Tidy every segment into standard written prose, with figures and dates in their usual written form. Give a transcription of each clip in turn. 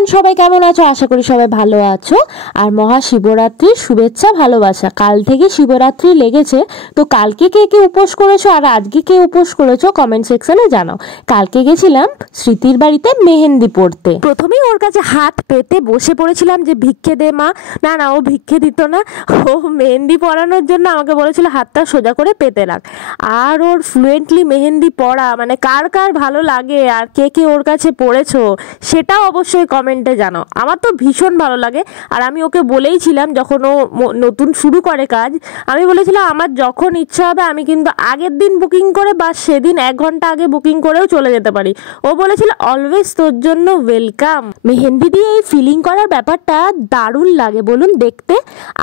Everyone, সবাই কেমন আছো? আশা করি সবাই ভালো আছো। আর মহাশিবরাত্রির শুভেচ্ছা ভালোবাসা। কাল থেকে শিবরাত্রি লেগেছে, তো কালকে কে কে উপোস করেছো আর আজকে কে উপোস করেছো কমেন্ট সেকশনে জানাও। কালকে গেছিলাম স্মৃতির বাড়িতে মেহেন্দি পড়তে। প্রথমেই ওর কাছে হাত পেতে বসে পড়েছিলাম যে ভিক্ষে দে মা। না না, ও ভিক্ষে দিত না, ও মেহেন্দি পরানোর জন্য আমাকে বলেছিল হাতটা সোজা করে পেতে রাখ। আর ওর ফ্লুয়েন্টলি মেহেন্দি পড়া মানে কার কার ভালো লাগে আর কে কে ওর কাছে পড়েছো সেটাও অবশ্যই কমেন্টে জানাও। আমার তো ভীষণ ভালো লাগে। আর আমি ওকে বলেইছিলাম যখন ও নতুন শুরু করে কাজ, আমি বলেছিলাম আমার যখন ইচ্ছা হবে আমি কিন্তু আগের দিন বুকিং করে বা সেদিন 1 ঘন্টা আগে বুকিং করেও চলে যেতে পারি। ও বলেছিল অলওয়েজ তোর জন্য ওয়েলকাম। মেহেন্দি দিয়ে এই ফিলিং করার ব্যাপারটা দারুণ লাগে বলুন দেখতে।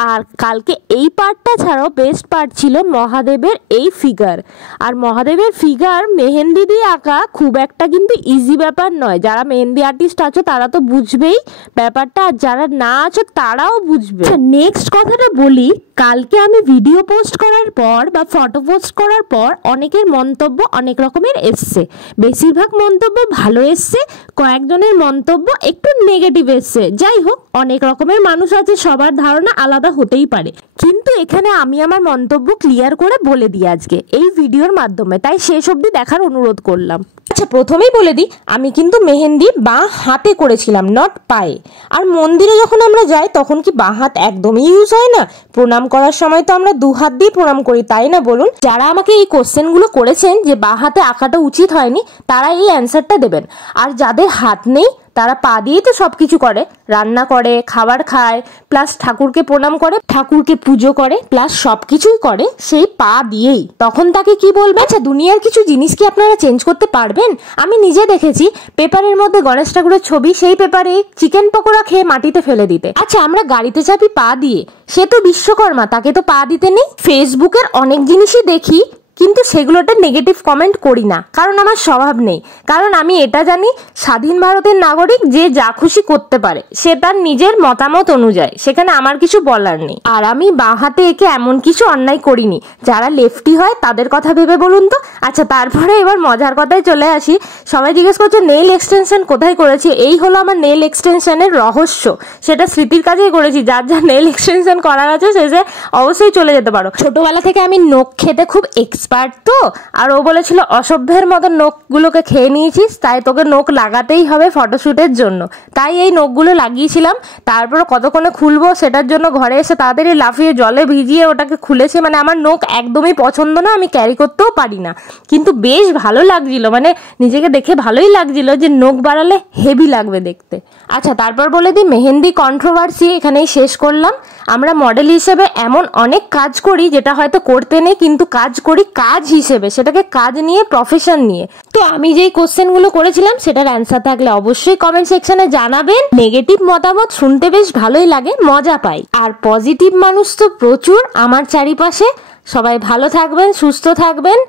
আর কালকে এই পার্টটা ছাড়াও বেস্ট পার্ট ছিল মহাদেবের এই ফিগার। আর মহাদেবের ফিগার মেহেন্দি দিয়ে আঁকা খুব একটা কিন্তু ইজি ব্যাপার নয়। যারা মেহেন্দি আর্টিস্ট আছো তারা তো বুঝবেই ব্যাপারটা, আর যারা না আছো তারাও বুঝবে। নেক্সট কথাটা বলি, কালকে আমি ভিডিও পোস্ট করার পর বা ফটো পোস্ট করার পর অনেকের মন্তব্য অনেক রকমের এসছে। বেশিরভাগ মন্তব্য ভালো এসছে, কয়েকজনের মন্তব্য একটু নেগেটিভ এসছে। যাই হোক, অনেক রকমের মানুষ আছে, সবার ধারণা আলাদা হতেই পারে। কিন্তু এখানে আমি আমার মন্তব্য ক্লিয়ার করে বলে দিই আজকে এই ভিডিওর মাধ্যমে, তাই শেষ অবধি দেখার অনুরোধ করলাম। আচ্ছা, প্রথমেই বলে দিই আমি কিন্তু মেহেন্দি বাঁ হাতে করেছিলাম, নট পায়ে। আর মন্দিরে যখন আমরা যাই তখন কি বাঁ হাত একদমই ইউজ হয় না? প্রণাম করার সময় তো আমরা 2 হাত দিয়ে প্রণাম করি, তাই না বলুন? যারা আমাকে এই কোশ্চেনগুলো করেছেন যে বাঁ হাতে আঁকাটা উচিত হয়নি, তারা এই অ্যান্সারটা দেবেন। আর যাদের হাত নেই তারা পা দিয়েই তো সবকিছু করে, রান্না করে, খাবার খায়, প্লাস ঠাকুরকে প্রণাম করে, ঠাকুরকে পুজো করে, প্লাস সবকিছুই করে সেই পা দিয়েই। তখন তাকে কি বলবে? আচ্ছা, দুনিয়ার কিছু জিনিস কি আপনারা চেঞ্জ করতে পারবেন? আমি নিজে দেখেছি পেপারের মধ্যে গণেশ ঠাকুরের ছবি, সেই পেপারে চিকেন পকোড়া খেয়ে মাটিতে ফেলে দিতে। আচ্ছা, আমরা গাড়িতে চাপি পা দিয়ে, সে তো বিশ্বকর্মা, তাকে তো পা দিতে নেই। ফেসবুকের অনেক জিনিসই দেখি কিন্তু সেগুলোতে নেগেটিভ কমেন্ট করি না, কারণ আমার স্বভাব নেই। কারণ আমি এটা জানি স্বাধীন ভারতের নাগরিক যে যা খুশি করতে পারে, সে তার নিজের মতামত অনুযায়ী, সেখানে আমার কিছু বলার নেই। আর আমি বাঁ হাতে এঁকে এমন কিছু অন্যায় করিনি। যারা লেফটি হয় তাদের কথা ভেবে বলুন তো। আচ্ছা, তারপরে এবার মজার কথায় চলে আসি। সবাই জিজ্ঞেস করছে নেইল এক্সটেনশন কোথায় করেছি। এই হলো আমার নেইল এক্সটেনশনের রহস্য। সেটা স্মৃতির কাছেই করেছি। যার যার নেইল এক্সটেনশন করার আছে সে অবশ্যই চলে যেতে পারো। ছোটবেলা থেকে আমি নখ খেতে খুব এক্সপার্ট তো, আর ও বলেছিল অসভ্যের মতো নখগুলোকে খেয়ে নিয়েছিস, তাই তোকে নখ লাগাতেই হবে ফটোশ্যুটের জন্য। তাই এই নখগুলো লাগিয়েছিলাম। তারপর কতক্ষণে খুলবো সেটার জন্য ঘরে এসে তাড়াতাড়ি লাফিয়ে জলে ভিজিয়ে ওটাকে খুলেছি। মানে আমার নখ একদমই পছন্দ না, আমি ক্যারি করতেও পারি না, কিন্তু বেশ ভালো লাগছিল, মানে নিজেকে দেখে ভালোই লাগছিল যে নখ বাড়ালে হেভি লাগবে দেখতে। আচ্ছা, তারপর বলে দিই মেহেন্দি কন্ট্রোভার্সি এখানেই শেষ করলাম। আমরা মডেল হিসেবে এমন অনেক কাজ করি যেটা হয়তো করতে নেই, কিন্তু কাজ করি কাজ হিসেবে, সেটাকে কাজ নিয়ে, প্রফেশন নিয়ে। তো আমি যেই কোশ্চেনগুলো করেছিলাম সেটার অ্যান্সার থাকলে অবশ্যই কমেন্ট সেকশনে জানাবেন। নেগেটিভ মতামত শুনতে বেশ ভালোই লাগে, মজা পাই। আর পজিটিভ মানুষ তো প্রচুর আমার চারিপাশে। সবাই ভালো থাকবেন, সুস্থ থাকবেন।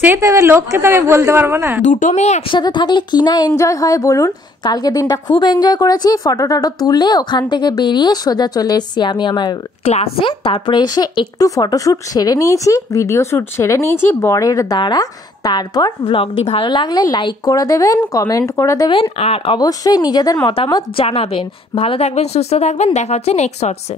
সে তো এবার লোককে তো আমি বলতে পারবো না। দুটো মেয়ে একসাথে থাকলে কি না এনজয় হয় বলুন। কালকে দিনটা খুব এনজয় করেছি। ফটো টটো তুলে ওখান থেকে বেরিয়ে সোজা চলে এসেছি আমি আমার ক্লাসে। তারপরে এসে একটু ফটোশ্যুট সেরে নিয়েছি, ভিডিও শ্যুট সেরে নিয়েছি বরের দ্বারা। তারপর ব্লগটি ভালো লাগলে লাইক করে দেবেন, কমেন্ট করে দেবেন, আর অবশ্যই নিজেদের মতামত জানাবেন। ভালো থাকবেন, সুস্থ থাকবেন, দেখা হচ্ছে নেক্সট শর্টসে।